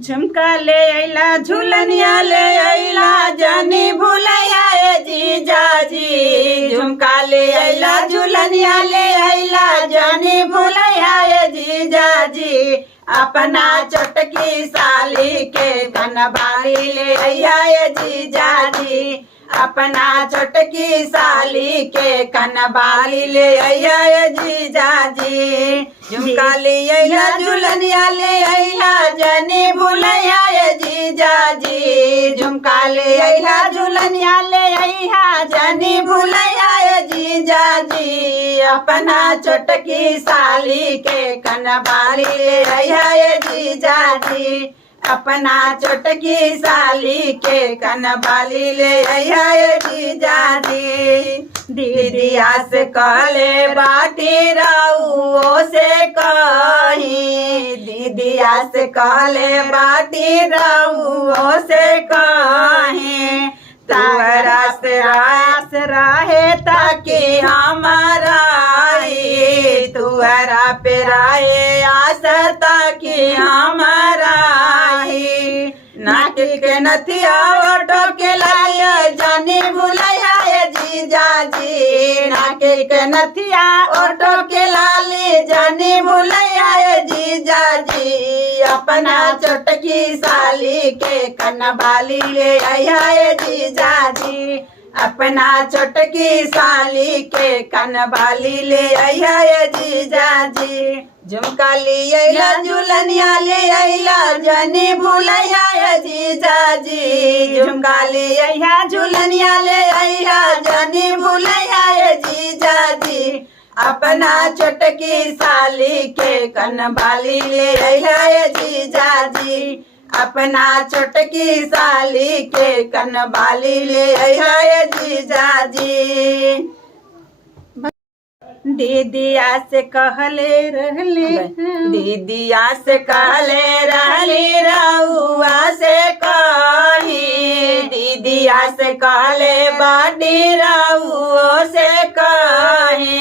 झुमका ले अइला झुलनिया ले अइला जानी भूलैया ए जीजाजी। झुमका ले अइला झुलनिया ले अइला जानी भूलैया ए जीजाजी। अपना चटकी साली के कनबाली ले अइया ए जीजाजी। अपना चटकी साली के कनबाली ले अइया ए जीजाजी। झुमका ले अइला झुलनिया ले अइला जानी भूलैया ए जीजाजी। झुमका ले अइला झुलनिया ले अइला जानी भूलैया ए जीजाजी। अपना चटकी साली के कनबाली ले अइया ए जीजाजी। अपना चटकी साली के कनबाली ले अइया ए जीजाजी। दीदिया से कहले बाटी राउओ से कही। दीदिया से कहले बाटी राउओ से कही। तारा से रास रहे ताकि हमारा तुअरा पे रहे आस ताकि हमारा नाक के नथिया ऑटो के लाया जानी भूलैया ए जीजाजी। नाक के नथिया ऑटो के लाली जानी भूलैया ए जीजाजी। अपना चटकी साली के कनबाली ले अइया ए जीजाजी। अपना चटकी साली के कनबाली ले अइया ए जीजाजी। झुमका ले अइला झुलनिया ले अइला जानी भूलैया ए जीजाजी। झुमका ले अइला झुलनिया ले अइला जानी भूलैया ए जीजाजी। अपना चटकी साली के कनबाली ले अइला ए जीजाजी। अपना चटकी साली के कनबाली ले अइया ए जीजाजी। दीदिया से कहले रहली दीदिया से कहले रहली रउआ से कही। दीदिया से कहले बाटी रउओ से कही।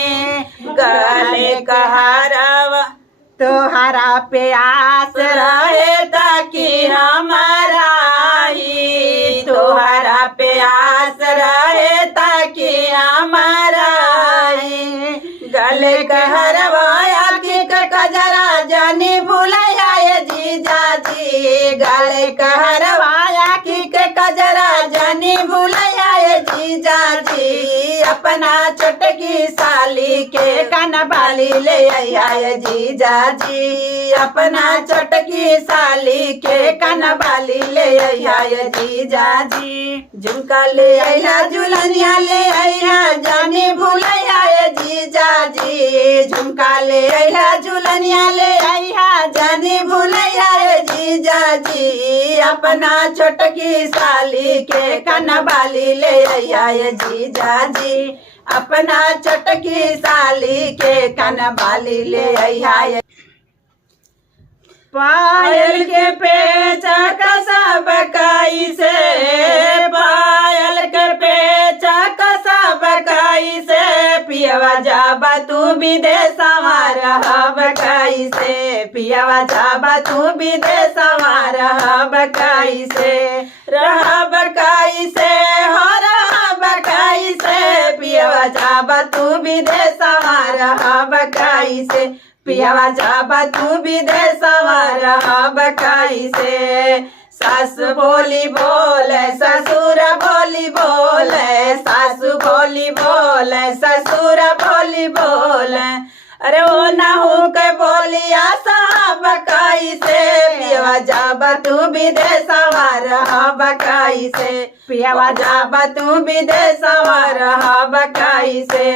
गले कहरवा तोहरा पे आस रहे ताकि हमारा ही। तोहरा पे आस रहे ताकि हमारा ही। गले कहरवाया की कजरा जानी भूलैया ए जीजाजी। गले कहरवाया की कजरा जानी भूलैया ए जीजाजी। अपना चटकी साली के कनबाली ले अइया ए जीजाजी। अपना चटकी साली के कनबाली ले अइया ए जीजाजी। झुमका ले अइला झुलनिया ले अइला जानी भूलैया ए जीजाजी। झुमका ले अइला झुलनिया ले अइला जानी भूलैया ए जीजाजी। अपना चटकी साली के कनबाली ले अइया ए जीजाजी। अपना चटकी साली के कनबाली ले अइया। पायल के पेचक सब काई से पायल के पेचक सब काई से। पियवा जाबा तू विदेशवा रहब काई से। पियवा जाबा तू विदेशवा रहब काई से। रहब काई से हो रहब काई से। पियवा जाबा तू विदेशवा रहब काई से। पियवा जाबा तू विदेशवा रहब काई से। सासु बोली बोले ससुर बोली बोले। सासु बोली बोले ससुर बोली बोले। अरे ओ नहु के बोलिया साहब काई से। पियवा जाबा तू विदेशवा रहब काई से। पियवा जाबा तू विदेशवा रहब काई से।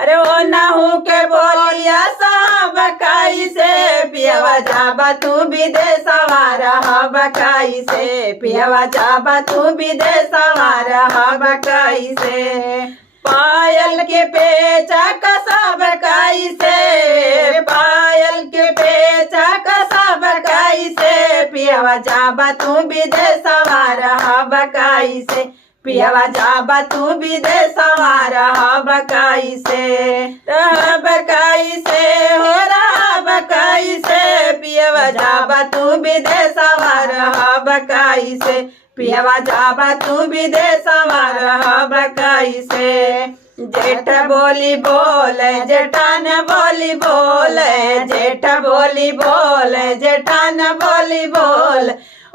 अरे ओ नहु के बोलिया साहब काई से। पियवा जाबा तू विदेशवा रहब काई से। पियवा जाबा तू विदेशवा रहब काई से। पायल के पेचक सब काई से। पायल के पेचक सब काई से। पियवा जाबा तू विदेशवा रहब काई से। पियवा जाबा तू विदेशवा रहब काई से। रहब काई से हो रहब कैसे पियवा जाबा तू विदेशवा रहब कैसे पियवा जाबा तू विदेशवा रहब कैसे जेठ बोली बोले जेठान बोली बोले जेठ बोली बोले जेठान बोली बोल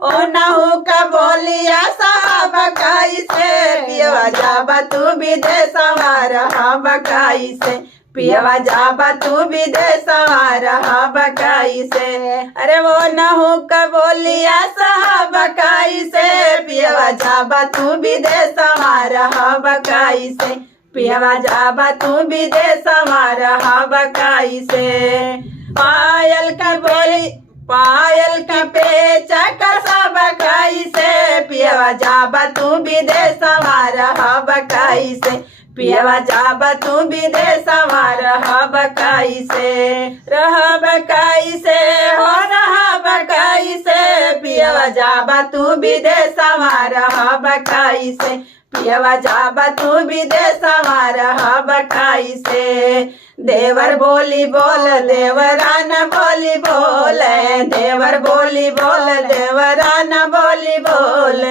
ओ नहु का बोलिया साहब कैसे पियवा जाबा तू विदेशवा रहब कैसे पियवा जाबा तू विदेशवा रहब कैसे अरे वो नहु का बोलिया साहब कैसे पियवा जाबा तू विदेशवा रहब कैसे पियवा जाबा तू विदेशवा रहब कैसे पायल का बोली पायल का पेचा कसब कैसे पियवा जाबा तू विदेशवा रहब कैसे पियवा जाबा तू विदेशवा रहब कैसे रहब कैसे हो रहब कैसे पियवा जाबा तू विदेशवा रहब कैसे पियवा जाबा तू विदेशवा रहब कैसे देवर बोली बोल देवरान बोली बोल देवर बोली बोल देवरान बोली बोल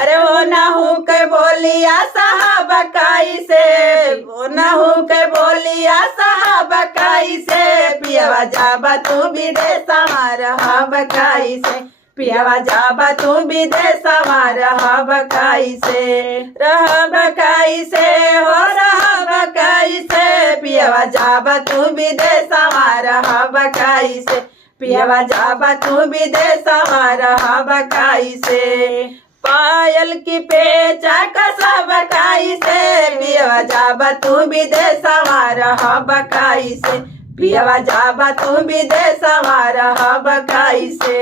अरे वो नहु के बोलिया साहब कैसे वो नहु के बोलिया साहब कैसे पियवा जाबा तू विदेशवा रहब कैसे पियवा जाबा तू विदेशवा रहब कैसे रहब कैसे हो रहब कैसे पियवा जाबा तू विदेशवा रहब कैसे पियवा जाबा तू विदेशवा रहब कैसे पायल की पेचा कसब कैसे पियवा जाबा तू विदेशवा रहब कैसे पियवा जाबा तू विदेशवा रहब कैसे।